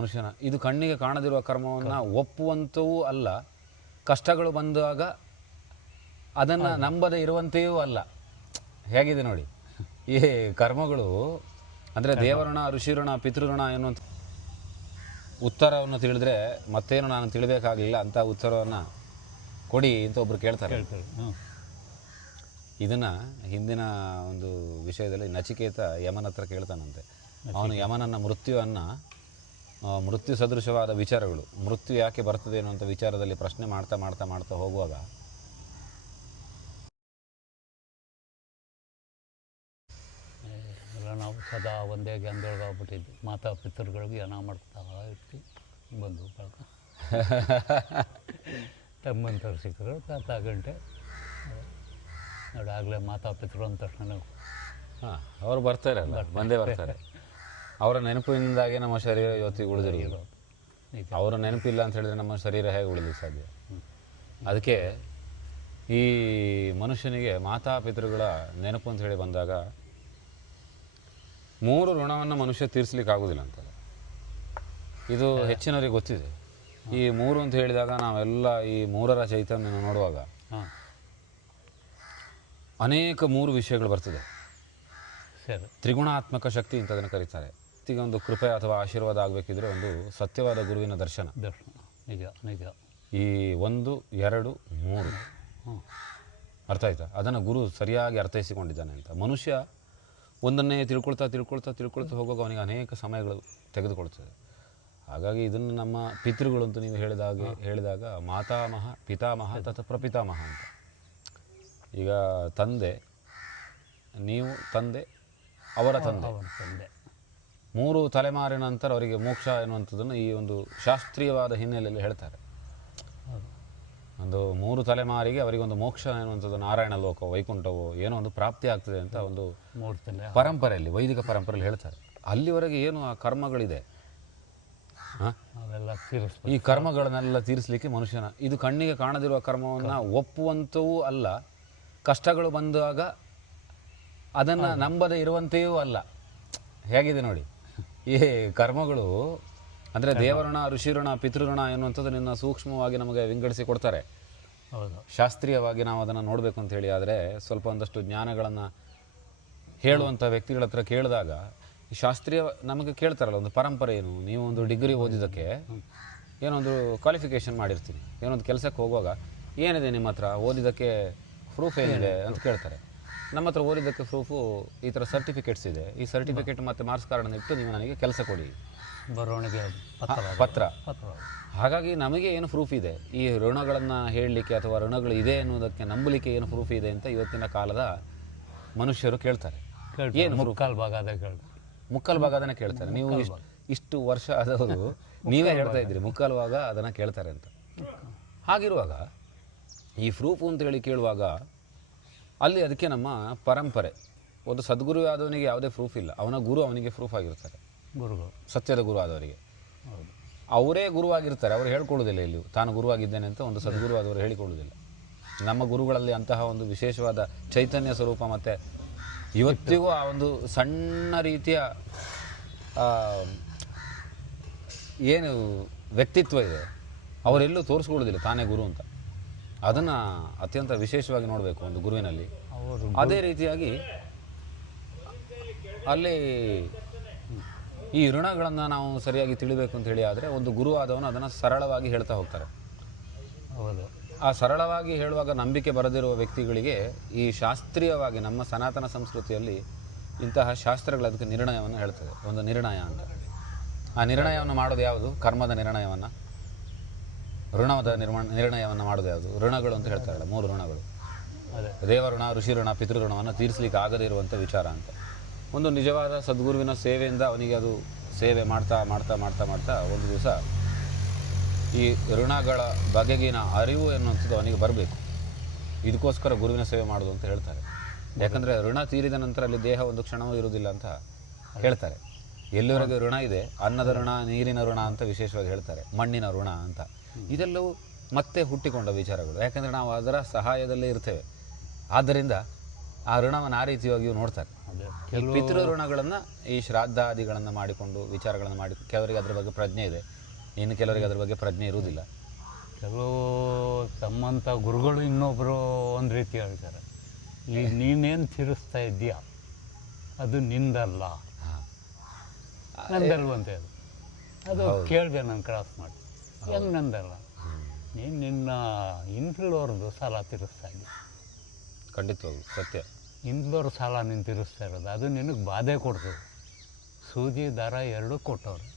ಮನುಷ್ಯನ ಇದು ಕಣ್ಣಿಗೆ ಕಾಣದಿರುವ ಕರ್ಮವನ್ನು ಒಪ್ಪುವಂತವೂ ಅಲ್ಲ, ಕಷ್ಟಗಳು ಬಂದಾಗ ಅದನ್ನು ನಂಬದೇ ಇರುವಂತೆಯೂ ಅಲ್ಲ. ಹೇಗಿದೆ ನೋಡಿ ಈ ಕರ್ಮಗಳು. ಅಂದರೆ ದೇವಋಣ, ಋಷಿಋಣ, ಪಿತೃಋಣ ಎನ್ನುವಂಥ ಉತ್ತರವನ್ನು ತಿಳಿದ್ರೆ ಮತ್ತೇನು ನಾನು ತಿಳಿಬೇಕಾಗಲಿಲ್ಲ ಅಂತ ಉತ್ತರವನ್ನು ಕೊಡಿ ಅಂತ ಒಬ್ರು ಕೇಳ್ತಾರೆ. ಇದನ್ನು ಹಿಂದಿನ ಒಂದು ವಿಷಯದಲ್ಲಿ ನಚಿಕೇತ ಯಮನ ಹತ್ರ ಕೇಳ್ತಾನಂತೆ. ಅವನು ಯಮನನ್ನ ಮೃತ್ಯು ಸದೃಶವಾದ ವಿಚಾರಗಳು, ಮೃತ್ಯು ಯಾಕೆ ಬರ್ತದೆ ಅನ್ನುವಂಥ ವಿಚಾರದಲ್ಲಿ ಪ್ರಶ್ನೆ ಮಾಡ್ತಾ ಮಾಡ್ತಾ ಮಾಡ್ತಾ ಹೋಗುವಾಗ ನಾವು ಸದಾ ಒಂದೇ ಗ್ಯಾಂದೊಳಗಾಗ್ಬಿಟ್ಟಿದ್ವಿ. ಮಾತಾ ಪಿತೃಗಳಿಗೆ ಏನ ಮಾಡ್ತಾ ಇರ್ತೀವಿ. ಬಂದು ಬಳಕ ತಮ್ಮಂಥವ್ರು ಸಿಕ್ಕರು ತಾತ ಗಂಟೆ ನೋಡಿ. ಆಗಲೇ ಮಾತಾ ಪಿತೃ ಅಂದ ತಕ್ಷಣ ಅವರು ಬರ್ತಾರೆ, ಬಂದೇ ಬರ್ತಾರೆ. ಅವರ ನೆನಪಿನಿಂದಾಗೆ ನಮ್ಮ ಶರೀರ ಇವತ್ತಿಗೆ ಉಳಿದಿರೋದು. ಅವರ ನೆನಪಿಲ್ಲ ಅಂತ ಹೇಳಿದ್ರೆ ನಮ್ಮ ಶರೀರ ಹೇಗೆ ಉಳಿಲಿಕ್ಕೆ ಸಾಧ್ಯ? ಅದಕ್ಕೆ ಈ ಮನುಷ್ಯನಿಗೆ ಮಾತಾಪಿತೃಗಳ ನೆನಪು ಅಂತ ಹೇಳಿ ಬಂದಾಗ 3 ಋಣವನ್ನು ಮನುಷ್ಯ ತೀರಿಸ್ಲಿಕ್ಕೆ ಆಗೋದಿಲ್ಲ ಅಂತ. ಇದು ಹೆಚ್ಚಿನವರಿಗೆ ಗೊತ್ತಿದೆ. ಈ 3 ಅಂತ ಹೇಳಿದಾಗ ನಾವೆಲ್ಲ ಈ 3ರ ಚೈತನ್ಯ ನೋಡುವಾಗ ಅನೇಕ 3 ವಿಷಯಗಳು ಬರ್ತದೆ. ತ್ರಿಗುಣಾತ್ಮಕ ಶಕ್ತಿ ಅಂತ ಅದನ್ನು ಕರೀತಾರೆ. ಈಗ ಒಂದು ಕೃಪೆ ಅಥವಾ ಆಶೀರ್ವಾದ ಆಗಬೇಕಿದ್ರೆ ಒಂದು ಸತ್ಯವಾದ ಗುರುವಿನ ದರ್ಶನ. ನಿಜ ನಿಜ. ಈ 1, 2, 3 ಅರ್ಥ ಆಯ್ತಾ? ಅದನ್ನು ಗುರು ಸರಿಯಾಗಿ ಅರ್ಥೈಸಿಕೊಂಡಿದ್ದಾನೆ ಅಂತ. ಮನುಷ್ಯ ಒಂದನ್ನೇ ತಿಳ್ಕೊಳ್ತಾ ಹೋಗುವಾಗ ಅವನಿಗೆ ಅನೇಕ ಸಮಯಗಳು ತೆಗೆದುಕೊಳ್ತದೆ. ಹಾಗಾಗಿ ಇದನ್ನು ನಮ್ಮ ಪಿತೃಗಳು ಅಂತ ನೀವು ಹೇಳಿದಾಗ ಮಾತಾಮಹ, ಪಿತಾಮಹ, ತಥ ಪ್ರಪಿತಾಮಹ ಅಂತ. ಈಗ ತಂದೆ, ನೀವು ತಂದೆ, ಅವರ ತಂದೆ, 3 ತಲೆಮಾರಿನ ನಂತರ ಅವರಿಗೆ ಮೋಕ್ಷ ಎನ್ನುವಂಥದ್ದನ್ನು ಈ ಒಂದು ಶಾಸ್ತ್ರೀಯವಾದ ಹಿನ್ನೆಲೆಯಲ್ಲಿ ಹೇಳ್ತಾರೆ. ಒಂದು 3 ತಲೆಮಾರಿಗೆ ಅವರಿಗೊಂದು ಮೋಕ್ಷ ಎನ್ನುವಂಥದ್ದು ನಾರಾಯಣ ಲೋಕ, ವೈಕುಂಠವೋ ಏನೋ ಒಂದು ಪ್ರಾಪ್ತಿ ಆಗ್ತದೆ ಅಂತ ಒಂದು ಪರಂಪರೆಯಲ್ಲಿ, ವೈದಿಕ ಪರಂಪರೆಯಲ್ಲಿ ಹೇಳ್ತಾರೆ. ಅಲ್ಲಿವರೆಗೆ ಏನು ಆ ಕರ್ಮಗಳಿದೆ, ಈ ಕರ್ಮಗಳನ್ನೆಲ್ಲ ತೀರಿಸಲಿಕ್ಕೆ ಮನುಷ್ಯನ ಇದು ಕಣ್ಣಿಗೆ ಕಾಣದಿರುವ ಕರ್ಮವನ್ನು ಒಪ್ಪುವಂತವೂ ಅಲ್ಲ, ಕಷ್ಟಗಳು ಬಂದಾಗ ಅದನ್ನು ನಂಬದೇ ಇರುವಂತೆಯೂ ಅಲ್ಲ. ಹೇಗಿದೆ ನೋಡಿ ಈ ಕರ್ಮಗಳು. ಅಂದರೆ ದೇವಋಣ, ಋಷಿಋಣ, ಪಿತೃಋಣ ಎನ್ನುವಂಥದ್ದು ನಿನ್ನ ಸೂಕ್ಷ್ಮವಾಗಿ ನಮಗೆ ವಿಂಗಡಿಸಿ ಕೊಡ್ತಾರೆ. ಶಾಸ್ತ್ರೀಯವಾಗಿ ನಾವು ಅದನ್ನು ನೋಡಬೇಕು ಅಂತ ಹೇಳಿ. ಆದರೆ ಸ್ವಲ್ಪ ಒಂದಷ್ಟು ಜ್ಞಾನಗಳನ್ನು ಹೇಳುವಂಥ ವ್ಯಕ್ತಿಗಳ ಹತ್ರ ಕೇಳಿದಾಗ ಈ ಶಾಸ್ತ್ರೀಯ ನಮಗೆ ಕೇಳ್ತಾರಲ್ಲ, ಒಂದು ಪರಂಪರೆ ಏನು, ನೀವು ಒಂದು ಡಿಗ್ರಿ ಓದಿದ್ದಕ್ಕೆ ಏನೊಂದು ಕ್ವಾಲಿಫಿಕೇಷನ್ ಮಾಡಿರ್ತೀವಿ, ಏನೊಂದು ಕೆಲಸಕ್ಕೆ ಹೋಗುವಾಗ ಏನಿದೆ ನಿಮ್ಮ ಹತ್ರ ಓದಿದ್ದಕ್ಕೆ ಪ್ರೂಫ್ ಏನಿದೆ ಅಂತ ಕೇಳ್ತಾರೆ. ನಮ್ಮ ಹತ್ರ ಓದಿದ್ದಕ್ಕೆ ಪ್ರೂಫು ಈ ಥರ ಸರ್ಟಿಫಿಕೇಟ್ಸ್ ಇದೆ, ಈ ಸರ್ಟಿಫಿಕೇಟ್ ಮತ್ತು ಮಾರ್ಕ್ಸ್ ಕಾರ್ಡನ್ನು ಇಟ್ಟು ನೀವು ನನಗೆ ಕೆಲಸ ಕೊಡಿ, ಬರವಣಿಗೆ ಪತ್ರ. ಹಾಗಾಗಿ ನಮಗೆ ಏನು ಪ್ರೂಫ್ ಇದೆ ಈ ಋಣಗಳನ್ನು ಹೇಳಲಿಕ್ಕೆ ಅಥವಾ ಋಣಗಳು ಇದೆ ಎನ್ನುವುದಕ್ಕೆ ನಂಬಲಿಕ್ಕೆ ಏನು ಪ್ರೂಫ್ ಇದೆ ಅಂತ ಇವತ್ತಿನ ಕಾಲದ ಮನುಷ್ಯರು ಕೇಳ್ತಾರೆ. ಏನು ಮುಕ್ಕಾಲು ಭಾಗ ಅದನ್ನು ಕೇಳ್ತಾರೆ. ನೀವು ಇಷ್ಟು ವರ್ಷ ಆದವರು ನೀವೇ ಹೇಳ್ತಾ ಇದ್ದೀರಿ ಮುಕ್ಕಾಲು ಭಾಗ ಅದನ್ನು ಕೇಳ್ತಾರೆ ಅಂತ. ಹಾಗಿರುವಾಗ ಈ ಪ್ರೂಫ್ ಅಂತೇಳಿ ಕೇಳುವಾಗ ಅಲ್ಲಿ ಅದಕ್ಕೆ ನಮ್ಮ ಪರಂಪರೆ, ಒಂದು ಸದ್ಗುರು ಆದವನಿಗೆ ಯಾವುದೇ ಪ್ರೂಫ್ ಇಲ್ಲ, ಅವನ ಗುರು ಅವನಿಗೆ ಪ್ರೂಫ್ ಆಗಿರ್ತಾರೆ. ಗುರುಗಳು, ಸತ್ಯದ ಗುರು ಆದವರಿಗೆ ಅವರೇ ಗುರುವಾಗಿರ್ತಾರೆ. ಅವರು ಹೇಳ್ಕೊಳ್ಳೋದಿಲ್ಲ ಇಲ್ಲಿ ತಾನು ಗುರುವಾಗಿದ್ದೇನೆ ಅಂತ. ಒಂದು ಸದ್ಗುರು ಆದವರು ಹೇಳಿಕೊಳ್ಳುವುದಿಲ್ಲ. ನಮ್ಮ ಗುರುಗಳಲ್ಲಿ ಅಂತಹ ಒಂದು ವಿಶೇಷವಾದ ಚೈತನ್ಯ ಸ್ವರೂಪ ಮತ್ತು ಇವತ್ತಿಗೂ ಆ ಒಂದು ಸಣ್ಣ ರೀತಿಯ ಏನು ವ್ಯಕ್ತಿತ್ವ ಇದೆ ಅವರೆಲ್ಲೂ ತೋರಿಸ್ಕೊಳ್ಳೋದಿಲ್ಲ ತಾನೇ ಗುರು ಅಂತ. ಅದನ್ನು ಅತ್ಯಂತ ವಿಶೇಷವಾಗಿ ನೋಡಬೇಕು ಒಂದು ಗುರುವಿನಲ್ಲಿ. ಅದೇ ರೀತಿಯಾಗಿ ಅಲ್ಲಿ ಈ ಋಣಗಳನ್ನು ನಾವು ಸರಿಯಾಗಿ ತಿಳಿಬೇಕು ಅಂತ ಹೇಳಿ ಆದರೆ ಒಂದು ಗುರು ಆದವನು ಅದನ್ನು ಸರಳವಾಗಿ ಹೇಳ್ತಾ ಹೋಗ್ತಾರೆ. ಆ ಸರಳವಾಗಿ ಹೇಳುವಾಗ ನಂಬಿಕೆ ಬರದಿರುವ ವ್ಯಕ್ತಿಗಳಿಗೆ ಈ ಶಾಸ್ತ್ರೀಯವಾಗಿ ನಮ್ಮ ಸನಾತನ ಸಂಸ್ಕೃತಿಯಲ್ಲಿ ಇಂತಹ ಶಾಸ್ತ್ರಗಳು ಅದಕ್ಕೆ ನಿರ್ಣಯವನ್ನು ಹೇಳ್ತದೆ. ಒಂದು ನಿರ್ಣಯ ಅಂತ. ಆ ನಿರ್ಣಯವನ್ನು ಮಾಡೋದು ಯಾವುದು? ಕರ್ಮದ ನಿರ್ಣಯವನ್ನು, ಋಣದ ನಿರ್ಣಯವನ್ನು ಮಾಡೋದು ಯಾವುದು? ಋಣಗಳು ಅಂತ ಹೇಳ್ತಾರಲ್ಲ, 3 ಋಣಗಳು. ದೇವಋಣ, ಋಷಿಋಣ, ಪಿತೃಋಣವನ್ನು ತೀರಿಸಲಿಕ್ಕೆ ಆಗದೇ ಇರುವಂಥ ವಿಚಾರ ಅಂತ. ಒಂದು ನಿಜವಾದ ಸದ್ಗುರುವಿನ ಸೇವೆಯಿಂದ ಅವನಿಗೆ ಅದು ಸೇವೆ ಮಾಡ್ತಾ ಮಾಡ್ತಾ ಮಾಡ್ತಾ ಮಾಡ್ತಾ ಒಂದು ದಿವಸ ಈ ಋಣಗಳ ಬಗೆಗಿನ ಅರಿವು ಎನ್ನುವಂಥದ್ದು ಅವನಿಗೆ ಬರಬೇಕು. ಇದಕ್ಕೋಸ್ಕರ ಗುರುವಿನ ಸೇವೆ ಮಾಡೋದು ಅಂತ ಹೇಳ್ತಾರೆ. ಯಾಕಂದರೆ ಋಣ ತೀರಿದ ನಂತರ ಅಲ್ಲಿ ದೇಹ ಒಂದು ಕ್ಷಣವೂ ಇರುವುದಿಲ್ಲ ಅಂತ ಹೇಳ್ತಾರೆ. ಎಲ್ಲಿವರೆಗೆ ಋಣ ಇದೆ, ಅನ್ನದ ಋಣ, ನೀರಿನ ಋಣ ಅಂತ ವಿಶೇಷವಾಗಿ ಹೇಳ್ತಾರೆ, ಮಣ್ಣಿನ ಋಣ ಅಂತ. ಇದೆಲ್ಲವೂ ಮತ್ತೆ ಹುಟ್ಟಿಕೊಂಡ ವಿಚಾರಗಳು. ಯಾಕಂದರೆ ನಾವು ಅದರ ಸಹಾಯದಲ್ಲೇ ಇರ್ತೇವೆ. ಆದ್ದರಿಂದ ಆ ಋಣವನ್ನು ಆ ರೀತಿಯಾಗಿಯೂ ನೋಡ್ತಾರೆ. ಈ ಪಿತೃ ಋಣಗಳನ್ನು ಈ ಶ್ರಾದ್ದಾದಿಗಳನ್ನು ಮಾಡಿಕೊಂಡು ವಿಚಾರಗಳನ್ನು ಮಾಡಿ ಕೆಲವರಿಗೆ ಅದ್ರ ಬಗ್ಗೆ ಪ್ರಜ್ಞೆ ಇದೆ, ಇನ್ನು ಕೆಲವರಿಗೆ ಅದ್ರ ಬಗ್ಗೆ ಪ್ರಜ್ಞೆ ಇರುವುದಿಲ್ಲ. ಕೆಲವು ತಮ್ಮಂಥ ಗುರುಗಳು ಇನ್ನೊಬ್ಬರು ಒಂದು ರೀತಿ ಹೇಳ್ತಾರೆ, ಈಗ ನೀನೇನು ತೀರಿಸ್ತಾ ಇದ್ದೀಯ ಅದು ನಿಂದಲ್ಲ, ನಂದಲ್ವಂತೆ ಅದು ಕೇಳಿದೆ ನಾನು ಕ್ರಾಸ್ ಮಾಡಿ. ಹೆಂಗೆ ನಂದಲ್ಲ? ನೀನು ನಿನ್ನ ಹಿಂದ್ಲೋರ್ದು ಸಾಲ ತೀರಿಸ್ತಾ ಇದ್ದಿ. ಖಂಡಿತವಾಗ್ಲು ಸತ್ಯ. ಹಿಂದ್ಲೋರ ಸಾಲ ನೀನು ತೀರಿಸ್ತಾ ಇರೋದು, ಅದು ನಿನಗೆ ಬಾಧೆ ಕೊಡ್ತದೆ. ಸೂಜಿ ದಾರ ಎರಡೂ ಕೊಟ್ಟವ್ರು,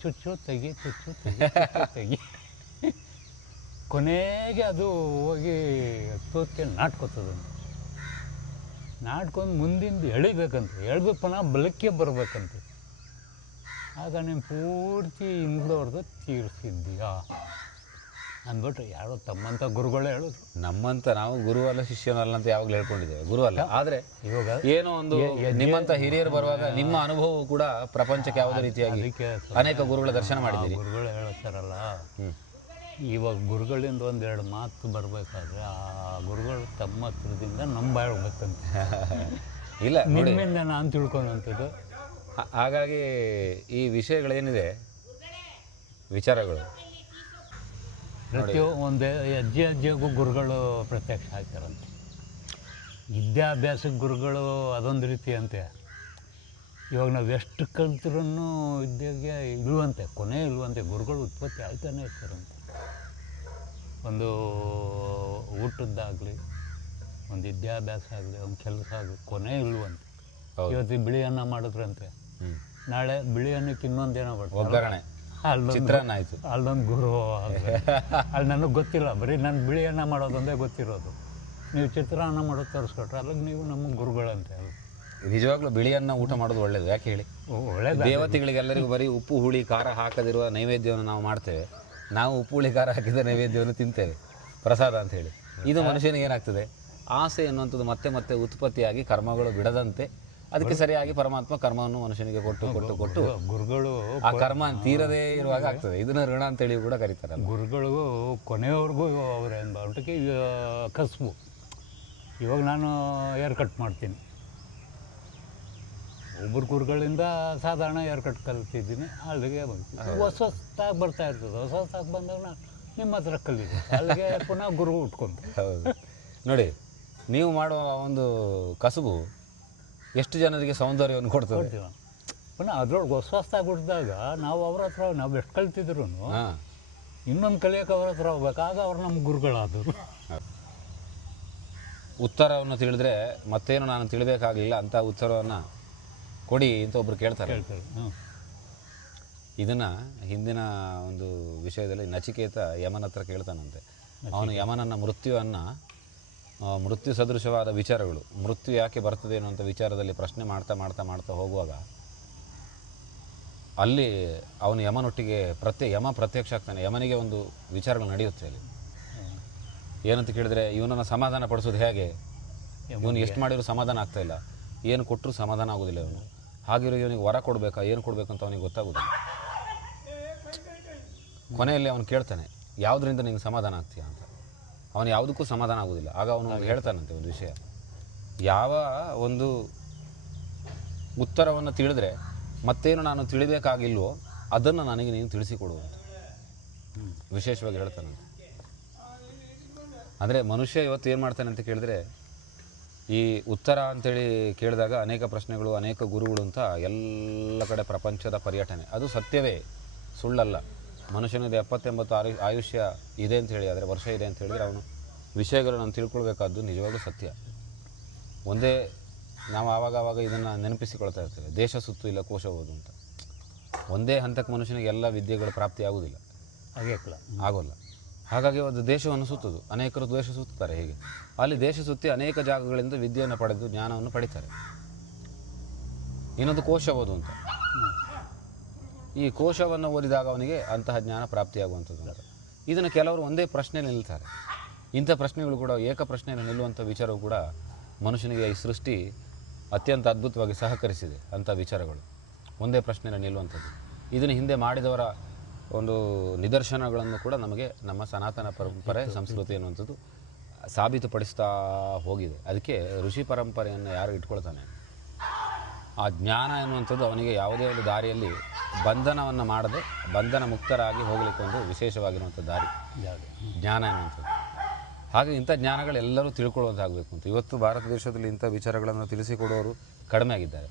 ಚುಚ್ಚು ತೆಗಿ ಚುಚ್ಚು ತೆಗಿ ಚುಚ್ಚು ತೆಗಿ. ಕೊನೆಗೆ ಅದು ಹೋಗಿ ಹತ್ತೋದಕ್ಕೆ ನಾಟ್ಕೋತದಂತೆ. ನಾಟ್ಕೊಂಡು ಮುಂದಿಂದ ಎಳಿಬೇಕಂತ, ಎಳ್ದು ಪುನಃ ಬಲಕ್ಕೆ ಬರಬೇಕಂತ. ಆಗ ನೀನು ಪೂರ್ತಿ ಹಿಂದ್ಲವ್ರದ್ದು ತೀರಿಸಿದ್ದೀಯಾ ಅಂದ್ಬಿಟ್ರೆ ಯಾರೋ ತಮ್ಮಂಥ ಗುರುಗಳೇ ಹೇಳೋದು. ನಮ್ಮಂತ ನಾವು ಗುರು ಅಲ್ಲ ಶಿಷ್ಯನಲ್ಲ ಅಂತ ಯಾವಾಗಲೂ ಹೇಳ್ಕೊಂಡಿದ್ದೇವೆ, ಗುರು ಅಲ್ಲ. ಆದರೆ ಇವಾಗ ಏನೋ ಒಂದು ನಿಮ್ಮಂಥ ಹಿರಿಯರು ಬರುವಾಗ ನಿಮ್ಮ ಅನುಭವವು ಕೂಡ ಪ್ರಪಂಚಕ್ಕೆ ಯಾವುದೇ ರೀತಿಯಾಗಿ ಅದಕ್ಕೆ ಅನೇಕ ಗುರುಗಳ ದರ್ಶನ ಮಾಡಿದ್ದೀರಿ. ಗುರುಗಳು ಹೇಳ್ತಾರಲ್ಲ, ಇವಾಗ ಗುರುಗಳಿಂದ ಒಂದೆರಡು ಮಾತು ಬರಬೇಕಾದ್ರೆ ಆ ಗುರುಗಳು ತಮ್ಮ ಹತ್ರದಿಂದ ನಮ್ಮ ಬಾಯಿ ಹೋಗ್ಬೇಕಂತ. ಇಲ್ಲ ನೋಡಿ, ನಿಮ್ಮಿಂದ ನಾನು ತಿಳ್ಕೊಳ್ಳೋಂಥದ್ದು. ಹಾಗಾಗಿ ಈ ವಿಷಯಗಳೇನಿದೆ, ವಿಚಾರಗಳು ಒಂದು ಅಜ್ಜಿಗೂ ಗುರುಗಳು ಪ್ರತ್ಯಕ್ಷ ಆಗ್ತಾರಂತೆ. ವಿದ್ಯಾಭ್ಯಾಸಕ್ಕೆ ಗುರುಗಳು ಅದೊಂದು ರೀತಿ ಅಂತೆ. ಇವಾಗ ನಾವು ಎಷ್ಟು ಕಲ್ತ್ರೂ ವಿದ್ಯೆಗೆ ಇಲ್ವಂತೆ, ಕೊನೆ ಇಲ್ವಂತೆ. ಗುರುಗಳು ಉತ್ಪತ್ತಿ ಆಗ್ತಾನೆ ಇರ್ತಾರಂತೆ. ಒಂದು ಊಟದ್ದಾಗಲಿ, ಒಂದು ವಿದ್ಯಾಭ್ಯಾಸ ಆಗಲಿ, ಒಂದು ಕೆಲಸ ಆಗಲಿ, ಕೊನೆ ಇಲ್ವಂತೆ. ಇವತ್ತು ಬಿಳಿ ಅನ್ನ ಮಾಡಿದ್ರಂತೆ, ನಾಳೆ ಬಿಳಿ ಅನ್ನಕ್ಕೆ ಇನ್ನೊಂದೇನೋ ಬರ್ತದೆ, ಒಗ್ಗರಣೆ, ಚಿತ್ರಾನ್ನ ಆಯಿತು. ಅಲ್ಲೊಂದು ಗುರು ಅಲ್ಲಿ ನನಗೆ ಗೊತ್ತಿಲ್ಲ, ಬರೀ ನಾನು ಬಿಳಿ ಅನ್ನ ಮಾಡೋದೊಂದೇ ಗೊತ್ತಿರೋದು. ನೀವು ಚಿತ್ರಾನ್ನ ಮಾಡೋದು ತರಿಸ್ಕೊಟ್ರೆ ಅಲ್ಲಿಗೆ ನೀವು ನಮ್ಮ ಗುರುಗಳಂತೆ. ನಿಜವಾಗ್ಲೂ ಬಿಳಿ ಅನ್ನ ಊಟ ಮಾಡೋದು ಒಳ್ಳೇದು. ಯಾಕೆ ಹೇಳಿ? ಒಳ್ಳೇದು. ದೇವತೆಗಳಿಗೆಲ್ಲರಿಗೂ ಬರೀ ಉಪ್ಪು ಹುಳಿ ಖಾರ ಹಾಕದಿರುವ ನೈವೇದ್ಯವನ್ನು ನಾವು ಮಾಡ್ತೇವೆ. ನಾವು ಉಪ್ಪು ಹುಳಿ ಖಾರ ಹಾಕಿದ ನೈವೇದ್ಯವನ್ನು ತಿಂತೇವೆ ಪ್ರಸಾದ ಅಂತ ಹೇಳಿ. ಇದು ಮನುಷ್ಯನಿಗೆ ಏನಾಗ್ತದೆ, ಆಸೆ ಎನ್ನುವಂಥದ್ದು ಮತ್ತೆ ಮತ್ತೆ ಉತ್ಪತ್ತಿಯಾಗಿ ಕರ್ಮಗಳು ಬಿಡದಂತೆ ಅದಕ್ಕೆ ಸರಿಯಾಗಿ ಪರಮಾತ್ಮ ಕರ್ಮವನ್ನು ಮನುಷ್ಯನಿಗೆ ಕೊಟ್ಟು ಕೊಟ್ಟು ಕೊಟ್ಟು ಗುರುಗಳು ಆ ಕರ್ಮ ತೀರದೇ ಇರುವಾಗ ಆಗ್ತದೆ. ಇದನ್ನ ಋಣ ಅಂತೇಳಿ ಕೂಡ ಕರೀತಾರಲ್ಲ. ಗುರುಗಳು ಕೊನೆಯವರೆಗೂ ಅವರ ಒಟ್ಟಿಗೆ ಕಸುಬು. ಇವಾಗ ನಾನು ಏರ್ ಕಟ್ ಮಾಡ್ತೀನಿ, ಒಬ್ಬರು ಗುರುಗಳಿಂದ ಸಾಧಾರಣ ಏರ್ ಕಟ್ ಕಲ್ತಿದ್ದೀನಿ, ಅಲ್ಲಿಗೆ ಹೊಸದಾಗಿ ಬರ್ತಾ ಇರ್ತದೆ. ಹೊಸದಾಗಿ ಬಂದಾಗ ನಾನು ನಿಮ್ಮ ಹತ್ರ ಕಲಿದೆ, ಅಲ್ಲಿಗೆ ಪುನಃ ಗುರು ಉಟ್ಕೊಂತ. ಹೌದು ನೋಡಿ, ನೀವು ಮಾಡುವ ಒಂದು ಕಸುಬು ಎಷ್ಟು ಜನರಿಗೆ ಸೌಂದರ್ಯವನ್ನು ಕೊಡ್ತದೆ. ಪುನಃ ಅದ್ರೊಳಗೆ ಹೊಸದಾಗಿ ಹುಟ್ಟಿದಾಗ ನಾವು ಅವ್ರ ಹತ್ರ ನಾವು ಎಷ್ಟು ಕಲ್ತಿದ್ರು ಇನ್ನೊಂದು ಕಲಿಯೋಕೆ ಅವ್ರ ಹತ್ರ ಹೋಗ್ಬೇಕು. ಆಗ ಅವ್ರು ನಮ್ಮ ಗುರುಗಳಾದರು. ಉತ್ತರವನ್ನು ತಿಳಿದ್ರೆ ಮತ್ತೇನು ನಾನು ತಿಳಿಬೇಕಾಗಲಿಲ್ಲ ಅಂತ ಉತ್ತರವನ್ನು ಕೊಡಿ ಅಂತ ಒಬ್ರು ಕೇಳ್ತಾರೆ. ಇದನ್ನು ಹಿಂದಿನ ಒಂದು ವಿಷಯದಲ್ಲಿ ನಚಿಕೇತ ಯಮನ ಹತ್ರ ಕೇಳ್ತಾನಂತೆ. ಅವನು ಯಮನನ್ನ ಮೃತ್ಯು ಸದೃಶವಾದ ವಿಚಾರಗಳು, ಮೃತ್ಯು ಯಾಕೆ ಬರ್ತದೆ ಅನ್ನುವಂಥ ವಿಚಾರದಲ್ಲಿ ಪ್ರಶ್ನೆ ಮಾಡ್ತಾ ಮಾಡ್ತಾ ಮಾಡ್ತಾ ಹೋಗುವಾಗ ಅಲ್ಲಿ ಅವನು ಯಮನೊಟ್ಟಿಗೆ ಯಮ ಪ್ರತ್ಯಕ್ಷ ಆಗ್ತಾನೆ. ಯಮನಿಗೆ ಒಂದು ವಿಚಾರಗಳು ನಡೆಯುತ್ತೆ ಅಲ್ಲಿ. ಏನಂತ ಕೇಳಿದ್ರೆ, ಇವನನ್ನು ಸಮಾಧಾನ ಪಡಿಸೋದು ಹೇಗೆ, ಇವನು ಎಷ್ಟು ಮಾಡಿದ್ರು ಸಮಾಧಾನ ಆಗ್ತಾ ಇಲ್ಲ, ಏನು ಕೊಟ್ಟರು ಸಮಾಧಾನ ಆಗೋದಿಲ್ಲ ಇವನು. ಹಾಗಿರೋ ಇವನಿಗೆ ವರ ಕೊಡಬೇಕಾ, ಏನು ಕೊಡಬೇಕಂತ ಅವನಿಗೆ ಗೊತ್ತಾಗೋದಿಲ್ಲ. ಕೊನೆಯಲ್ಲಿ ಅವನು ಕೇಳ್ತಾನೆ, ಯಾವುದರಿಂದ ನಿಂಗೆ ಸಮಾಧಾನ ಆಗ್ತೀಯಾ ಅಂತ. ಅವನು ಯಾವುದಕ್ಕೂ ಸಮಾಧಾನ ಆಗೋದಿಲ್ಲ. ಆಗ ಅವನು ಹೇಳ್ತಾನಂತೆ ಒಂದು ವಿಷಯ, ಯಾವ ಒಂದು ಉತ್ತರವನ್ನು ತಿಳಿದ್ರೆ ಮತ್ತೇನು ನಾನು ತಿಳಿಬೇಕಾಗಿಲ್ವೋ ಅದನ್ನು ನನಗೆ ನೀನು ತಿಳಿಸಿಕೊಡುವಂತ ವಿಶೇಷವಾಗಿ ಹೇಳ್ತಾನಂತೆ. ಅಂದರೆ ಮನುಷ್ಯ ಇವತ್ತು ಏನು ಮಾಡ್ತಾನೆ ಅಂತ ಕೇಳಿದ್ರೆ, ಈ ಉತ್ತರ ಅಂತೇಳಿ ಕೇಳಿದಾಗ ಅನೇಕ ಪ್ರಶ್ನೆಗಳು, ಅನೇಕ ಗುರುಗಳು ಅಂತ ಎಲ್ಲ ಕಡೆ ಪ್ರಪಂಚದ ಪರ್ಯಟನೆ. ಅದು ಸತ್ಯವೇ, ಸುಳ್ಳಲ್ಲ. ಮನುಷ್ಯನಿಗೆ 70-80 ಆಯುಷ್ಯ ಇದೆ ಅಂತ ಹೇಳಿ, ಆದರೆ ವರ್ಷ ಇದೆ ಅಂತ ಹೇಳಿದರೆ ಅವನು ವಿಷಯಗಳನ್ನು ತಿಳ್ಕೊಳ್ಬೇಕಾದ್ದು ನಿಜವಾಗ್ಲೂ ಸತ್ಯ. ಒಂದೇ ನಾವು ಆವಾಗ ಇದನ್ನು ನೆನಪಿಸಿಕೊಳ್ತಾ ಇರ್ತೇವೆ, ದೇಶ ಸುತ್ತು ಇಲ್ಲ ಕೋಶ ಓದು ಅಂತ. ಒಂದೇ ಹಂತಕ್ಕೆ ಮನುಷ್ಯನಿಗೆ ಎಲ್ಲ ವಿದ್ಯೆಗಳು ಪ್ರಾಪ್ತಿ ಆಗುವುದಿಲ್ಲ, ಆಗೋಲ್ಲ. ಹಾಗಾಗಿ ಒಂದು ದೇಶವನ್ನು ಸುತ್ತೋದು, ಅನೇಕರು ದೇಶ ಸುತ್ತಾರೆ. ಹೀಗೆ ಅಲ್ಲಿ ದೇಶ ಸುತ್ತಿ ಅನೇಕ ಜಾಗಗಳಿಂದ ವಿದ್ಯೆಯನ್ನು ಪಡೆದು ಜ್ಞಾನವನ್ನು ಪಡಿತಾರೆ. ಇನ್ನೊಂದು ಕೋಶ ಓದು ಅಂತ. ಈ ಕೋಶವನ್ನು ಓದಿದಾಗ ಅವನಿಗೆ ಅಂತಹ ಜ್ಞಾನ ಪ್ರಾಪ್ತಿಯಾಗುವಂಥದ್ದು. ಇದನ್ನು ಕೆಲವರು ಒಂದೇ ಪ್ರಶ್ನೆಯಲ್ಲಿ ನಿಲ್ತಾರೆ. ಇಂಥ ಪ್ರಶ್ನೆಗಳು ಕೂಡ, ಏಕ ಪ್ರಶ್ನೆಯಲ್ಲಿ ನಿಲ್ಲುವಂಥ ವಿಚಾರವು ಕೂಡ ಮನುಷ್ಯನಿಗೆ ಈ ಸೃಷ್ಟಿ ಅತ್ಯಂತ ಅದ್ಭುತವಾಗಿ ಸಹಕರಿಸಿದೆ. ಅಂಥ ವಿಚಾರಗಳು ಒಂದೇ ಪ್ರಶ್ನೆಯಲ್ಲಿ ನಿಲ್ಲುವಂಥದ್ದು. ಇದನ್ನು ಹಿಂದೆ ಮಾಡಿದವರ ಒಂದು ನಿದರ್ಶನಗಳನ್ನು ಕೂಡ ನಮಗೆ ನಮ್ಮ ಸನಾತನ ಪರಂಪರೆ, ಸಂಸ್ಕೃತಿ ಅನ್ನುವಂಥದ್ದು ಸಾಬೀತುಪಡಿಸ್ತಾ ಹೋಗಿದೆ. ಅದಕ್ಕೆ ಋಷಿ ಪರಂಪರೆಯನ್ನು ಯಾರು ಇಟ್ಕೊಳ್ತಾನೆ, ಆ ಜ್ಞಾನ ಎನ್ನುವಂಥದ್ದು ಅವನಿಗೆ ಯಾವುದೇ ಒಂದು ದಾರಿಯಲ್ಲಿ ಬಂಧನವನ್ನು ಮಾಡದೆ ಬಂಧನ ಮುಕ್ತರಾಗಿ ಹೋಗಲಿಕ್ಕೆ ಒಂದು ವಿಶೇಷವಾಗಿರುವಂಥ ದಾರಿ ಯಾವುದು ಜ್ಞಾನ ಎನ್ನುವಂಥದ್ದು. ಹಾಗೆ ಇಂಥ ಜ್ಞಾನಗಳೆಲ್ಲರೂ ತಿಳ್ಕೊಳ್ಳೋದಾಗಬೇಕು ಅಂತ. ಇವತ್ತು ಭಾರತ ದೇಶದಲ್ಲಿ ಇಂಥ ವಿಚಾರಗಳನ್ನು ತಿಳಿಸಿಕೊಡೋರು ಕಡಿಮೆ ಆಗಿದ್ದಾರೆ.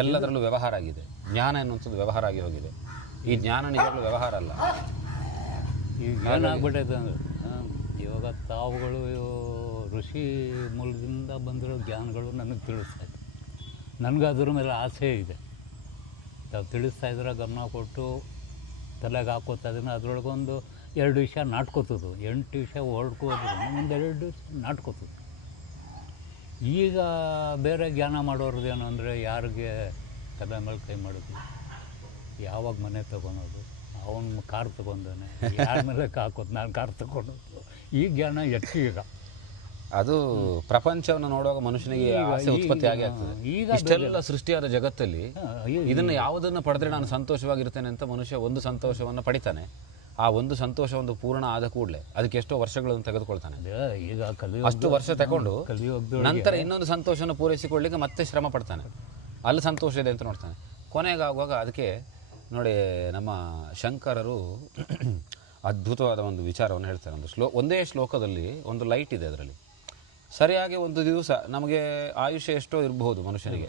ಎಲ್ಲದರಲ್ಲೂ ವ್ಯವಹಾರ ಆಗಿದೆ. ಜ್ಞಾನ ಎನ್ನುವಂಥದ್ದು ವ್ಯವಹಾರ ಆಗಿ ಹೋಗಿದೆ. ಈ ಜ್ಞಾನ ನಿಜವಾಗ್ಲೂ ವ್ಯವಹಾರ ಅಲ್ಲ. ಈಗ ಏನಾಗ್ಬಿಟ್ಟೈತೆ ಅಂದರೆ ಇವಾಗ ತಾವುಗಳು ಋಷಿ ಮೂಲದಿಂದ ಬಂದಿರೋ ಜ್ಞಾನಗಳು ನನಗೆ ತಿಳಿಸ್ತಾ ಇದೆ. ನನಗೆ ಅದ್ರ ಮೇಲೆ ಆಸೆ ಇದೆ. ತಾವು ತಿಳಿಸ್ತಾ ಇದ್ರೆ ಗಮನ ಕೊಟ್ಟು ತಲೆಗೆ ಹಾಕೋತಾ ಇದೀನಿ. ಅದರೊಳಗೊಂದು 2 ವಿಷಯ ನಾಟ್ಕೋತದು, 8 ವಿಷಯ ಹೊರಡ್ಕೋದ್ರು ಒಂದು 2 ದಿವಸ ನಾಟ್ಕೋತದು. ಈಗ ಬೇರೆ ಜ್ಞಾನ ಮಾಡೋರದ್ದೇನು ಅಂದರೆ ಯಾರಿಗೆ ತಲೆ ಮೇಲೆ ಕೈ ಮಾಡೋದು, ಯಾವಾಗ ಮನೆ ತೊಗೊಳೋದು, ಅವನು ಕಾರ್ ತೊಗೊಂಡಾನೆ, ಯಾರ ಮೇಲೆ ಹಾಕೋದು ನಾನು ಕಾರ್ ತೊಗೊಂಡೋದು, ಈ ಜ್ಞಾನ ಹೆಚ್ಚು ಈಗ. ಅದು ಪ್ರಪಂಚವನ್ನು ನೋಡುವಾಗ ಮನುಷ್ಯನಿಗೆ ಆಸೆ ಉತ್ಪತ್ತಿ ಆಗೇ ಆಗ್ತದೆ. ಈಗ ಇಷ್ಟೆಲ್ಲ ಸೃಷ್ಟಿಯಾದ ಜಗತ್ತಲ್ಲಿ ಇದನ್ನು ಯಾವುದನ್ನು ಪಡೆದ್ರೆ ನಾನು ಸಂತೋಷವಾಗಿರ್ತೇನೆ ಅಂತ ಮನುಷ್ಯ ಒಂದು ಸಂತೋಷವನ್ನು ಪಡಿತಾನೆ. ಆ ಒಂದು ಸಂತೋಷ ಒಂದು ಪೂರ್ಣ ಆದ ಕೂಡಲೇ ಅದಕ್ಕೆ ಎಷ್ಟೋ ವರ್ಷಗಳನ್ನು ತೆಗೆದುಕೊಳ್ತಾನೆ. ಈಗ ಅಷ್ಟು ವರ್ಷ ತಗೊಂಡು ಕಲಿಯುಗ ನಂತರ ಇನ್ನೊಂದು ಸಂತೋಷನ ಪೂರೈಸಿಕೊಳ್ಳಿಕ್ಕೆ ಮತ್ತೆ ಶ್ರಮ ಪಡ್ತಾನೆ. ಅಲ್ಲಿ ಸಂತೋಷ ಇದೆ ಅಂತ ನೋಡ್ತಾನೆ. ಕೊನೆಗಾಗುವಾಗ ಅದಕ್ಕೆ ನೋಡಿ, ನಮ್ಮ ಶಂಕರರು ಅದ್ಭುತವಾದ ಒಂದು ವಿಚಾರವನ್ನು ಹೇಳ್ತಾರೆ. ಒಂದೇ ಶ್ಲೋಕದಲ್ಲಿ ಒಂದು ಲೈಟ್ ಇದೆ. ಅದರಲ್ಲಿ ಸರಿಯಾಗಿ ಒಂದು ದಿವಸ ನಮಗೆ ಆಯುಷ್ಯ ಎಷ್ಟೋ ಇರಬಹುದು. ಮನುಷ್ಯನಿಗೆ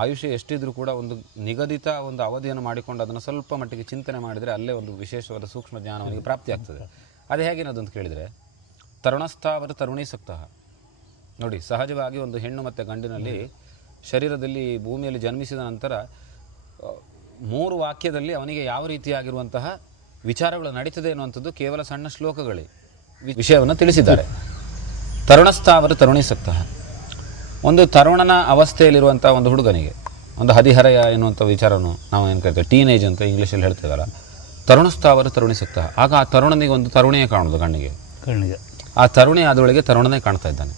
ಆಯುಷ್ಯ ಎಷ್ಟಿದ್ರೂ ಕೂಡ ಒಂದು ನಿಗದಿತ ಒಂದು ಅವಧಿಯನ್ನು ಮಾಡಿಕೊಂಡು ಅದನ್ನು ಸ್ವಲ್ಪ ಮಟ್ಟಿಗೆ ಚಿಂತನೆ ಮಾಡಿದರೆ ಅಲ್ಲೇ ಒಂದು ವಿಶೇಷವಾದ ಸೂಕ್ಷ್ಮ ಜ್ಞಾನವನಿಗೆ ಪ್ರಾಪ್ತಿಯಾಗ್ತದೆ. ಅದು ಹೇಗೇನದು ಅಂತ ಕೇಳಿದರೆ, ತರುಣಸ್ಥಾವರ ತರುಣೀಸಕ್ತಃ. ನೋಡಿ, ಸಹಜವಾಗಿ ಒಂದು ಹೆಣ್ಣು ಮತ್ತು ಗಂಡಿನಲ್ಲಿ ಶರೀರದಲ್ಲಿ ಭೂಮಿಯಲ್ಲಿ ಜನ್ಮಿಸಿದ ನಂತರ 3 ವಾಕ್ಯದಲ್ಲಿ ಅವನಿಗೆ ಯಾವ ರೀತಿಯಾಗಿರುವಂತಹ ವಿಚಾರಗಳು ನಡೀತದೆ ಅನ್ನುವಂಥದ್ದು ಕೇವಲ ಸಣ್ಣ ಶ್ಲೋಕಗಳೇ ವಿಷಯವನ್ನು ತಿಳಿಸಿದ್ದಾರೆ. ತರುಣಸ್ಥಾವರ ತರುಣೀಸಕ್ತಃ. ಒಂದು ತರುಣನ ಅವಸ್ಥೆಯಲ್ಲಿರುವಂಥ ಒಂದು ಹುಡುಗನಿಗೆ, ಒಂದು ಹದಿಹರೆಯ ಎನ್ನುವಂಥ ವಿಚಾರವನ್ನು ನಾವು ಏನು ಕರಿತೇವೆ, ಟೀನೇಜ್ ಅಂತ ಇಂಗ್ಲೀಷಲ್ಲಿ ಹೇಳ್ತೇವಲ್ಲ, ತರುಣಸ್ಥಾವರ ತರುಣೀಸಕ್ತಃ. ಆಗ ಆ ತರುಣನಿಗೆ ಒಂದು ತರುಣಿಯೇ ಕಾಣೋದು ಕಣ್ಣಿಗೆ. ಆ ತರುಣಿ ಆದೊಳಗೆ ತರುಣನೇ ಕಾಣ್ತಾ ಇದ್ದಾನೆ.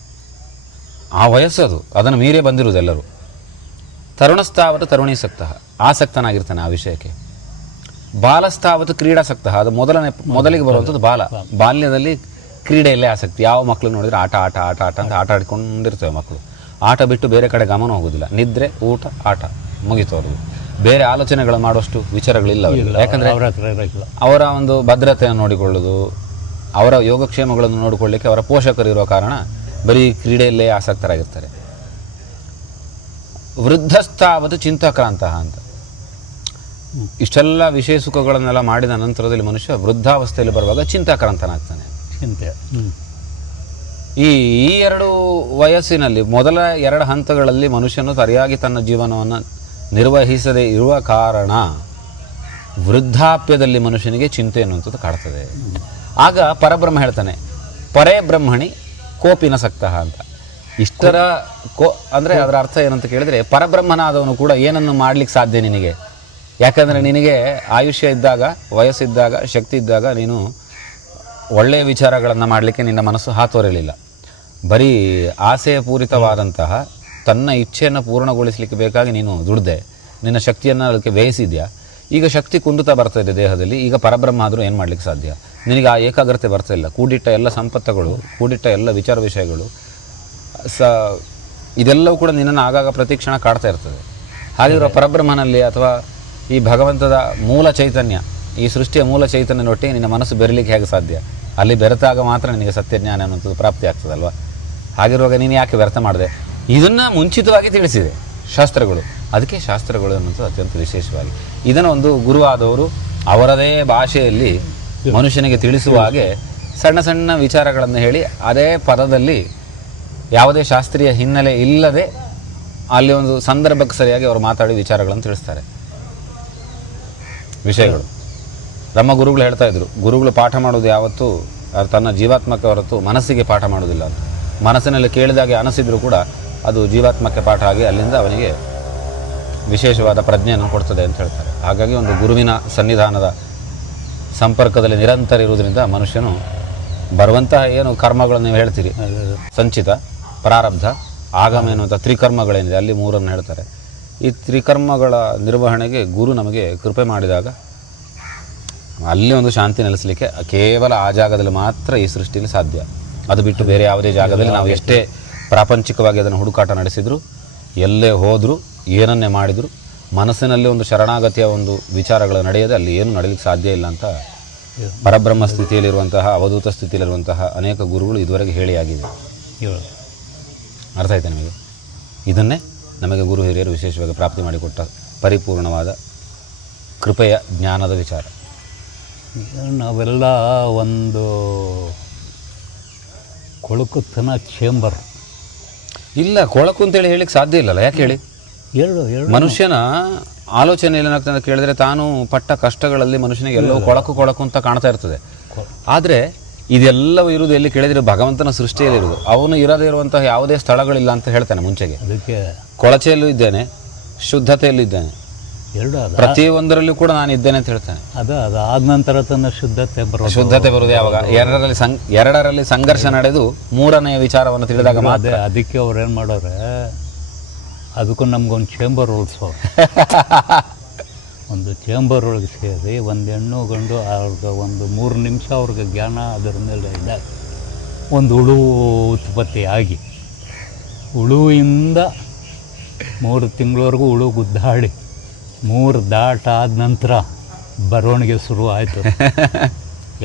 ಆ ವಯಸ್ಸದು, ಅದನ್ನು ಮೀರೇ ಬಂದಿರುವುದೆಲ್ಲರೂ. ತರುಣಸ್ಥಾವರ ತರುಣೀಸಕ್ತಃ, ಆಸಕ್ತನಾಗಿರ್ತಾನೆ ಆ ವಿಷಯಕ್ಕೆ. ಬಾಲಸ್ಥಾವತ್ತು ಕ್ರೀಡಾಸಕ್ತಃ. ಅದು ಮೊದಲಿಗೆ ಬರುವಂಥದ್ದು ಬಾಲ. ಬಾಲ್ಯದಲ್ಲಿ ಕ್ರೀಡೆಯಲ್ಲೇ ಆಸಕ್ತಿ. ಯಾವ ಮಕ್ಕಳು ನೋಡಿದರೆ ಆಟ ಆಟ ಆಟ ಆಟ ಅಂತ ಆಟ ಆಡ್ಕೊಂಡಿರ್ತೇವೆ ಮಕ್ಕಳು. ಆಟ ಬಿಟ್ಟು ಬೇರೆ ಕಡೆ ಗಮನ ಹೋಗೋದಿಲ್ಲ. ನಿದ್ರೆ, ಊಟ, ಆಟ, ಮುಗಿತು ಅವ್ರದ್ದು. ಬೇರೆ ಆಲೋಚನೆಗಳು ಮಾಡುವಷ್ಟು ವಿಚಾರಗಳಿಲ್ಲ ಅವರಿಗೆ. ಯಾಕಂದರೆ ಅವರ ಒಂದು ಭದ್ರತೆಯನ್ನು ನೋಡಿಕೊಳ್ಳೋದು, ಅವರ ಯೋಗಕ್ಷೇಮಗಳನ್ನು ನೋಡಿಕೊಳ್ಳಿಕ್ಕೆ ಅವರ ಪೋಷಕರು ಇರೋ ಕಾರಣ ಬರೀ ಕ್ರೀಡೆಯಲ್ಲೇ ಆಸಕ್ತರಾಗಿರ್ತಾರೆ. ವೃದ್ಧಸ್ಥಾವತ್ತು ಚಿಂತಾಕ್ರಾಂತ ಅಂತ. ಇಷ್ಟೆಲ್ಲ ವಿಷಯ ಸುಖಗಳನ್ನೆಲ್ಲ ಮಾಡಿದ ನಂತರದಲ್ಲಿ ಮನುಷ್ಯ ವೃದ್ಧಾವಸ್ಥೆಯಲ್ಲಿ ಬರುವಾಗ ಚಿಂತಾಕ್ರಾಂತನಾಗ್ತಾನೆ. ಚಿಂತೆ. ಈ 2 ವಯಸ್ಸಿನಲ್ಲಿ ಮೊದಲ 2 ಹಂತಗಳಲ್ಲಿ ಮನುಷ್ಯನು ಸರಿಯಾಗಿ ತನ್ನ ಜೀವನವನ್ನು ನಿರ್ವಹಿಸದೇ ಇರುವ ಕಾರಣ ವೃದ್ಧಾಪ್ಯದಲ್ಲಿ ಮನುಷ್ಯನಿಗೆ ಚಿಂತೆ ಅನ್ನುವಂಥದ್ದು ಕಾಡ್ತದೆ. ಆಗ ಪರಬ್ರಹ್ಮ ಹೇಳ್ತಾನೆ, ಪರೇ ಬ್ರಹ್ಮಣಿ ಕೋಪಿನಸಕ್ತಃ ಅಂತ. ಇಷ್ಟರ ಅಂದರೆ ಅದರ ಅರ್ಥ ಏನಂತ ಕೇಳಿದರೆ, ಪರಬ್ರಹ್ಮನಾದವನು ಕೂಡ ಏನನ್ನು ಮಾಡಲಿಕ್ಕೆ ಸಾಧ್ಯ ನಿನಗೆ. ಯಾಕಂದರೆ ನಿನಗೆ ಆಯುಷ್ಯ ಇದ್ದಾಗ, ವಯಸ್ಸಿದ್ದಾಗ, ಶಕ್ತಿ ಇದ್ದಾಗ ನೀನು ಒಳ್ಳೆಯ ವಿಚಾರಗಳನ್ನು ಮಾಡಲಿಕ್ಕೆ ನಿನ್ನ ಮನಸ್ಸು ಹಾತೊರೆಯಲಿಲ್ಲ. ಬರೀ ಆಸೆಯ ಪೂರಿತವಾದಂತಹ ತನ್ನ ಇಚ್ಛೆಯನ್ನು ಪೂರ್ಣಗೊಳಿಸಲಿಕ್ಕೆ ಬೇಕಾಗಿ ನೀನು ದುಡ್ದೆ, ನಿನ್ನ ಶಕ್ತಿಯನ್ನು ಅದಕ್ಕೆ ವ್ಯಯಿಸಿದ್ಯಾ. ಈಗ ಶಕ್ತಿ ಕುಂದುತ್ತಾ ಬರ್ತಾ ಇದೆ ದೇಹದಲ್ಲಿ. ಈಗ ಪರಬ್ರಹ್ಮ ಆದರೂ ಏನು ಮಾಡಲಿಕ್ಕೆ ಸಾಧ್ಯ? ನಿನಗೆ ಆ ಏಕಾಗ್ರತೆ ಬರ್ತಾ ಇಲ್ಲ. ಕೂಡಿಟ್ಟ ಎಲ್ಲ ಸಂಪತ್ತುಗಳು, ಕೂಡಿಟ್ಟ ಎಲ್ಲ ವಿಚಾರ ವಿಷಯಗಳು ಇದೆಲ್ಲವೂ ಕೂಡ ನಿನ್ನನ್ನು ಆಗಾಗ ಪ್ರತಿಕ್ಷಣ ಕಾಡ್ತಾ ಇರ್ತದೆ. ಹಾಗಿರೋ ಪರಬ್ರಹ್ಮನಲ್ಲಿ ಅಥವಾ ಈ ಭಗವಂತದ ಮೂಲ ಚೈತನ್ಯ, ಈ ಸೃಷ್ಟಿಯ ಮೂಲ ಚೈತನ್ಯನೊಟ್ಟಿಗೆ ನಿನ್ನ ಮನಸ್ಸು ಬೆರಲಿಕ್ಕೆ ಹೇಗೆ ಸಾಧ್ಯ? ಅಲ್ಲಿ ಬೆರೆತಾಗ ಮಾತ್ರ ನಿನಗೆ ಸತ್ಯಜ್ಞಾನ ಅನ್ನುವಂಥದ್ದು ಪ್ರಾಪ್ತಿ ಆಗ್ತದಲ್ವ. ಹಾಗಿರುವಾಗ ನೀನು ಯಾಕೆ ವ್ಯರ್ಥ ಮಾಡಿದೆ? ಇದನ್ನು ಮುಂಚಿತವಾಗಿ ತಿಳಿಸಿದೆ ಶಾಸ್ತ್ರಗಳು. ಅದಕ್ಕೆ ಶಾಸ್ತ್ರಗಳು ಅನ್ನೋದು ಅತ್ಯಂತ ವಿಶೇಷವಾಗಿ ಇದನ್ನು ಒಂದು ಗುರುವಾದವರು ಅವರದೇ ಭಾಷೆಯಲ್ಲಿ ಮನುಷ್ಯನಿಗೆ ತಿಳಿಸುವ ಹಾಗೆ ಸಣ್ಣ ಸಣ್ಣ ವಿಚಾರಗಳನ್ನು ಹೇಳಿ, ಅದೇ ಪದದಲ್ಲಿ ಯಾವುದೇ ಶಾಸ್ತ್ರೀಯ ಹಿನ್ನೆಲೆ ಇಲ್ಲದೆ ಅಲ್ಲಿ ಒಂದು ಸಂದರ್ಭಕ್ಕೆ ಸರಿಯಾಗಿ ಅವರು ಮಾತಾಡಿ ವಿಚಾರಗಳನ್ನು ತಿಳಿಸ್ತಾರೆ. ವಿಷಯಗಳು ನಮ್ಮ ಗುರುಗಳು ಹೇಳ್ತಾ ಇದ್ರು, ಗುರುಗಳು ಪಾಠ ಮಾಡೋದು ಯಾವತ್ತೂ ತನ್ನ ಜೀವಾತ್ಮಕ್ಕೆ ಹೊರತು ಮನಸ್ಸಿಗೆ ಪಾಠ ಮಾಡೋದಿಲ್ಲ ಅಂತ. ಮನಸ್ಸಿನಲ್ಲಿ ಕೇಳಿದಾಗೆ ಅನಿಸಿದ್ರು ಕೂಡ ಅದು ಜೀವಾತ್ಮಕ್ಕೆ ಪಾಠ ಆಗಿ ಅಲ್ಲಿಂದ ಅವನಿಗೆ ವಿಶೇಷವಾದ ಪ್ರಜ್ಞೆಯನ್ನು ಕೊಡ್ತದೆ ಅಂತ ಹೇಳ್ತಾರೆ. ಹಾಗಾಗಿ ಒಂದು ಗುರುವಿನ ಸನ್ನಿಧಾನದ ಸಂಪರ್ಕದಲ್ಲಿ ನಿರಂತರ ಇರುವುದರಿಂದ ಮನುಷ್ಯನು ಬರುವಂತಹ ಏನು ಕರ್ಮಗಳನ್ನು ನೀವು ಹೇಳ್ತೀರಿ, ಸಂಚಿತ, ಪ್ರಾರಬ್ಧ, ಆಗಮ ಎನ್ನುವಂಥ ತ್ರಿಕರ್ಮಗಳೇನಿದೆ, ಅಲ್ಲಿ 3 ಹೇಳ್ತಾರೆ. ಈ ತ್ರಿಕರ್ಮಗಳ ನಿರ್ವಹಣೆಗೆ ಗುರು ನಮಗೆ ಕೃಪೆ ಮಾಡಿದಾಗ ಅಲ್ಲಿ ಒಂದು ಶಾಂತಿ ನೆಲೆಸಲಿಕ್ಕೆ ಕೇವಲ ಆ ಜಾಗದಲ್ಲಿ ಮಾತ್ರ ಈ ಸೃಷ್ಟಿಯಲ್ಲಿ ಸಾಧ್ಯ. ಅದು ಬಿಟ್ಟು ಬೇರೆ ಯಾವುದೇ ಜಾಗದಲ್ಲಿ ನಾವು ಎಷ್ಟೇ ಪ್ರಾಪಂಚಿಕವಾಗಿ ಅದನ್ನು ಹುಡುಕಾಟ ನಡೆಸಿದರೂ ಎಲ್ಲೇ ಹೋದರೂ ಏನನ್ನೇ ಮಾಡಿದರೂ ಮನಸ್ಸಿನಲ್ಲಿ ಒಂದು ಶರಣಾಗತಿಯ ಒಂದು ವಿಚಾರಗಳು ನಡೆಯದೆ ಅಲ್ಲಿ ಏನು ನಡೀಲಿಕ್ಕೆ ಸಾಧ್ಯ ಇಲ್ಲ ಅಂತ ಪರಬ್ರಹ್ಮ ಸ್ಥಿತಿಯಲ್ಲಿರುವಂತಹ ಅವಧೂತ ಸ್ಥಿತಿಯಲ್ಲಿರುವಂತಹ ಅನೇಕ ಗುರುಗಳು ಇದುವರೆಗೆ ಹೇಳಿಯಾಗಿದೆ. ಹೇಳು. ಅರ್ಥ ಆಯ್ತಾ ನಿಮಗೆ? ಇದನ್ನೇ ನಮಗೆ ಗುರು ಹಿರಿಯರು ವಿಶೇಷವಾಗಿ ಪ್ರಾಪ್ತಿ ಮಾಡಿಕೊಟ್ಟ ಪರಿಪೂರ್ಣವಾದ ಕೃಪೆಯ ಜ್ಞಾನದ ವಿಚಾರ. ನಾವೆಲ್ಲ ಒಂದು ಕೊಳಕುತನ ಚೇಂಬರ್. ಇಲ್ಲ, ಕೊಳಕು ಅಂತೇಳಿ ಹೇಳಿಕ್ಕೆ ಸಾಧ್ಯ ಇಲ್ಲಲ್ಲ. ಯಾಕೆ ಹೇಳಿ? ಹೇಳು ಹೇಳು. ಮನುಷ್ಯನ ಆಲೋಚನೆ ಏನಾಗ್ತದೆ ಅಂತ ಕೇಳಿದ್ರೆ, ತಾನು ಪಟ್ಟ ಕಷ್ಟಗಳಲ್ಲಿ ಮನುಷ್ಯನಿಗೆ ಎಲ್ಲೋ ಕೊಳಕು ಅಂತ ಕಾಣ್ತಾ ಇರ್ತದೆ. ಆದರೆ ಇದೆಲ್ಲವೂ ಇರುವುದು ಎಲ್ಲಿ ಕೇಳಿದರೆ ಭಗವಂತನ ಸೃಷ್ಟಿಯಲ್ಲಿರುವುದು. ಅವನು ಇರದೇ ಇರುವಂತಹ ಯಾವುದೇ ಸ್ಥಳಗಳಿಲ್ಲ ಅಂತ ಹೇಳ್ತಾನೆ ಮುಂಚೆಗೆ. ಅದಕ್ಕೆ ಕೊಳಚೆಯಲ್ಲೂ ಇದ್ದೇನೆ, ಶುದ್ಧತೆಯಲ್ಲೂ ಇದ್ದೇನೆ, ಎರಡು ಪ್ರತಿಯೊಂದರಲ್ಲೂ ಕೂಡ ನಾನು ಇದ್ದೇನೆ ಅಂತ ಹೇಳ್ತಾನೆ. ಅದಾದ ನಂತರ ತನ್ನ ಶುದ್ಧತೆ ಬರುವುದು ಯಾವಾಗ? ಎರಡರಲ್ಲಿ ಸಂಘರ್ಷ ನಡೆದು ಮೂರನೆಯ ವಿಚಾರವನ್ನು ತಿಳಿದಾಗ ಮಾತ್ರ. ಅದಕ್ಕೆ ಅವ್ರು ಏನು ಮಾಡೋರೆ, ಅದಕ್ಕೂ ನಮ್ಗೊಂದು ಚೇಂಬರ್ ಉಳಿಸೋರು. ಒಂದು ಚೇಂಬರ್ ಒಳಗೆ ಸೇರಿ ಒಂದು ಹೆಣ್ಣು ಗಂಡು ಅವ್ರಿಗೆ ಒಂದು 3 ನಿಮಿಷ ಅವ್ರಿಗೆ ಜ್ಞಾನ ಅದರ ಮೇಲೆ ಇದೆ. ಒಂದು ಹುಳು ಉತ್ಪತ್ತಿ ಆಗಿ ಹುಳುವಿಂದ 3 ತಿಂಗಳವರೆಗೂ ಹುಳು ಗುದ್ದಾಡಿ 3 ದಾಟಾದ ನಂತರ ಬರವಣಿಗೆ ಶುರು ಆಯಿತು.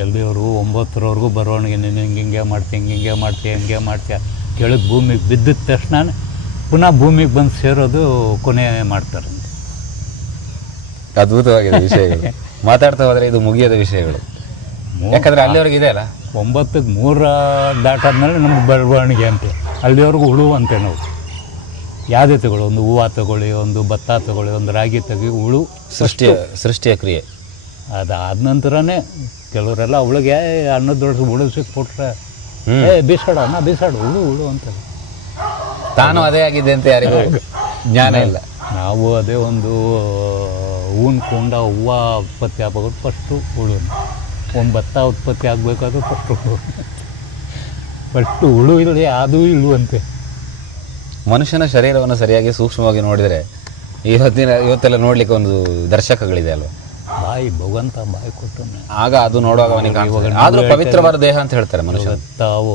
ಎಲ್ಲಿಯವರು 9ರವರೆಗೂ ಬರವಣಿಗೆ, ನೀನು ಹಿಂಗೆ ಮಾಡ್ತೀಯ ಕೆಳಗೆ ಭೂಮಿಗೆ ಬಿದ್ದಿದ ತಕ್ಷಣ ಪುನಃ ಭೂಮಿಗೆ ಬಂದು ಸೇರೋದು ಕೊನೆ ಮಾಡ್ತಾರೆ. ಅದ್ಭುತವಾಗಿದೆ ವಿಷಯಗಳು. ಮಾತಾಡ್ತಾ ಹೋದರೆ ಇದು ಮುಗಿಯದ ವಿಷಯಗಳು. ಯಾಕಂದರೆ ಅಲ್ಲಿವರೆಗೆ ಇದೆ ಅಲ್ಲ. 9ಕ್ಕೆ 3 ದಾಟಾದ್ಮೇಲೆ ನಮ್ಗೆ ಬರವಣಿಗೆ ಅಂತ. ಅಲ್ಲಿವರೆಗೂ ಹುಳು ಅಂತೆ ನಾವು. ಯಾವುದೇ ತಗೊಳ್ಳಿ, ಒಂದು ಹೂವು ತಗೊಳ್ಳಿ, ಒಂದು ಭತ್ತ ತಗೊಳ್ಳಿ, ಒಂದು ರಾಗಿ ತೆಗಿ, ಹುಳು ಸೃಷ್ಟಿಯ ಕ್ರಿಯೆ. ಅದಾದ ನಂತರನೇ ಕೆಲವರೆಲ್ಲ ಅವಳಿಗೆ ಅನ್ನದೊಳಗೆ ಹುಳು ಸಿಕ್ಬಿಟ್ರೆ ಬೀಸಾಡು ಹುಳು ಅಂತ. ತಾನು ಅದೇ ಆಗಿದೆ ಅಂತ ಯಾರಿಗೂ ಜ್ಞಾನ ಇಲ್ಲ. ನಾವು ಅದೇ ಒಂದು ಹೂವಿನ ಕೊಂಡ ಹೂವು ಉತ್ಪತ್ತಿ ಆಗ್ಬೇಕು ಫಸ್ಟು ಹುಳು, ಒಂದು ಭತ್ತ ಉತ್ಪತ್ತಿ ಆಗಬೇಕಾದ್ರೂ ಫಸ್ಟು ಹುಳು ಇರಲಿ, ಅದು ಇಳುವಂತೆ. ಮನುಷ್ಯನ ಶರೀರವನ್ನು ಸರಿಯಾಗಿ ಸೂಕ್ಷ್ಮವಾಗಿ ನೋಡಿದರೆ ಇವತ್ತೆಲ್ಲ ನೋಡ್ಲಿಕ್ಕೆ ಒಂದು ದರ್ಶಕಗಳಿದೆ ಅಲ್ವ. ಭಗವಂತ ಬಾಯಿ ಕೊಟ್ಟು ಆಗ ಅದು ನೋಡುವಾಗ ಅವನಿಗೆ ಆದರೂ ಪವಿತ್ರವಾದ ದೇಹ ಅಂತ ಹೇಳ್ತಾರೆ ಮನುಷ್ಯ. ತಾವು